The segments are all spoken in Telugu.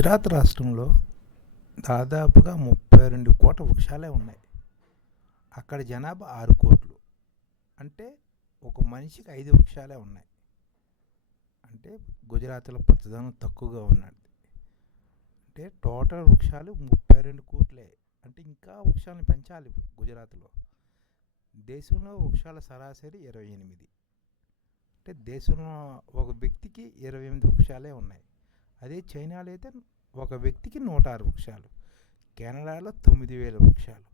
గుజరాత్ రాష్ట్రంలో దాదాపుగా 32 కోట్ల వృక్షాలే ఉన్నాయి. అక్కడ జనాభా 6 కోట్లు. అంటే ఒక మనిషికి 5 వృక్షాలే ఉన్నాయి. అంటే గుజరాత్లో పచ్చదనం తక్కువగా ఉన్నది. అంటే టోటల్ వృక్షాలు 32 కోట్లే. అంటే ఇంకా వృక్షాలను పెంచాలి గుజరాత్లో. దేశంలో వృక్షాల సరాసరి 28. అంటే దేశంలో ఒక వ్యక్తికి 28 వృక్షాలే ఉన్నాయి. అదే చైనాలో అయితే ఒక వ్యక్తికి 106 వృక్షాలు, కెనడాలో 9,000 వృక్షాలు,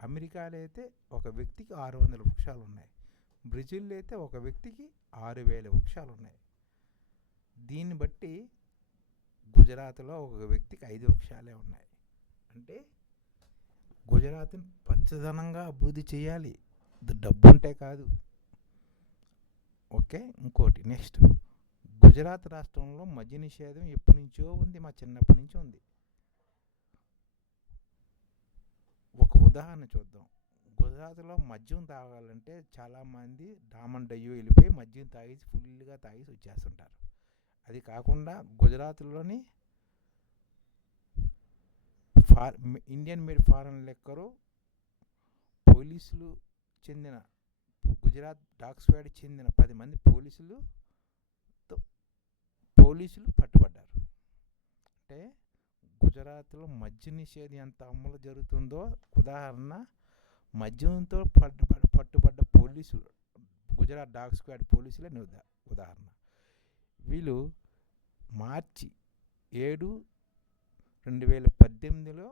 అమెరికాలో అయితే ఒక వ్యక్తికి 600 వృక్షాలు ఉన్నాయి, బ్రెజిల్లో అయితే ఒక వ్యక్తికి 6,000 వృక్షాలు ఉన్నాయి. దీన్ని బట్టి గుజరాత్లో ఒక వ్యక్తికి 5 వృక్షాలే ఉన్నాయి. అంటే గుజరాత్ని పచ్చదనంగా అభివృద్ధి చేయాలి, డబ్బు ఉంటే కాదు. ఓకే, ఇంకోటి నెక్స్ట్, గుజరాత్ రాష్ట్రంలో మద్య నిషేధం ఎప్పటి నుంచో ఉంది, మా చిన్నప్పటి నుంచి ఉంది. ఒక ఉదాహరణ చూద్దాం. గుజరాత్లో మద్యం తాగాలంటే చాలామంది డామన్ డయ్యో వెళ్ళిపోయి మద్యం తాగేసి ఫుల్గా తాగేసి వచ్చేస్తుంటారు. అది కాకుండా గుజరాత్లోని ఇండియన్ మేడ్ ఫారెన్ లెక్కరు పోలీసులు చెందిన గుజరాత్ డాగ్ స్క్వాడ్ చెందిన 10 మంది పోలీసులు పట్టుబడ్డారు. అంటే గుజరాత్లో మద్య నిషేధం ఎంత అమలు జరుగుతుందో ఉదాహరణ మద్యంతో పట్టుబడ్డ పోలీసులు, గుజరాత్ డాగ్ స్క్వాడ్ పోలీసులే ఉదాహరణ. వీళ్ళు మార్చి 7, 2018లో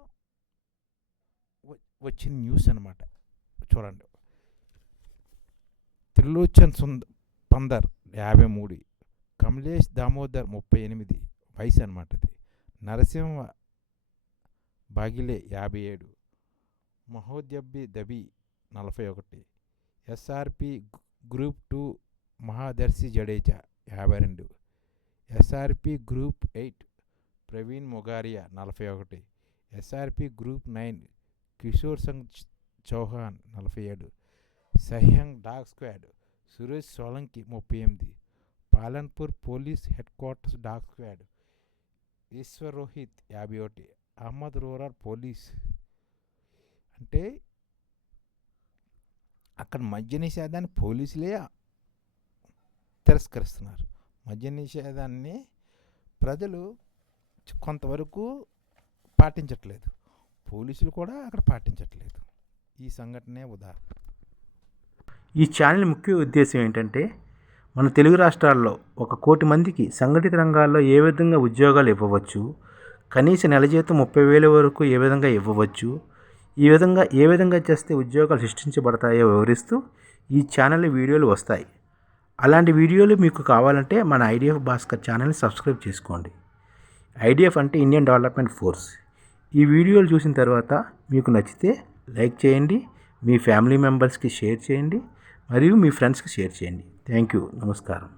వచ్చిన న్యూస్ అన్నమాట. చూడండి, త్రిలోచన్ పందర్ 53, కమలేష్ దామోదర్ 38 వయసు అనమాట. అది నరసింహ బాగిలే 57, మహోద్యబ్బి దబి 41, ఎస్ఆర్పి గ్రూప్ 2 మహాదర్శి Jadeja 52, SRP group 8 Praveen Mogaria 41, SRP group 9 Kishore సంగ్ చౌహాన్ 47, సహ్యంగ్ dog squad Suresh Solanki 38, Palanpur police head quarters dog squad Ishwar Rohit 51, అహ్మద్ రూరల్ పోలీస్. అంటే అక్కడ మద్య నిషేధాన్ని పోలీసులే తిరస్కరిస్తున్నారు. మద్య నిషేధాన్ని ప్రజలు కొంతవరకు పాటించట్లేదు, పోలీసులు కూడా అక్కడ పాటించట్లేదు. ఈ సంఘటనే ఉదాహరణ. ఈ ఛానల్ ముఖ్య ఉద్దేశం ఏంటంటే, మన తెలుగు రాష్ట్రాల్లో 1 కోటి మందికి సంఘటిత రంగాల్లో ఏ విధంగా ఉద్యోగాలు ఇవ్వవచ్చు, కనీస నెల జీతం 30,000 వరకు ఏ విధంగా ఇవ్వవచ్చు, ఏ విధంగా చేస్తే ఉద్యోగాలు సృష్టించబడతాయో వివరిస్తూ ఈ ఛానల్ వీడియోలు వస్తాయి. అలాంటి వీడియోలు మీకు కావాలంటే మన ఐడిఎఫ్ భాస్కర్ ఛానల్ని సబ్స్క్రైబ్ చేసుకోండి. ఐడిఎఫ్ అంటే ఇండియన్ డెవలప్మెంట్ ఫోర్స్. ఈ వీడియోలు చూసిన తర్వాత మీకు నచ్చితే లైక్ చేయండి, మీ ఫ్యామిలీ మెంబర్స్కి షేర్ చేయండి, మరియు మీ ఫ్రెండ్స్కి షేర్ చేయండి. Thank you. నమస్కారం.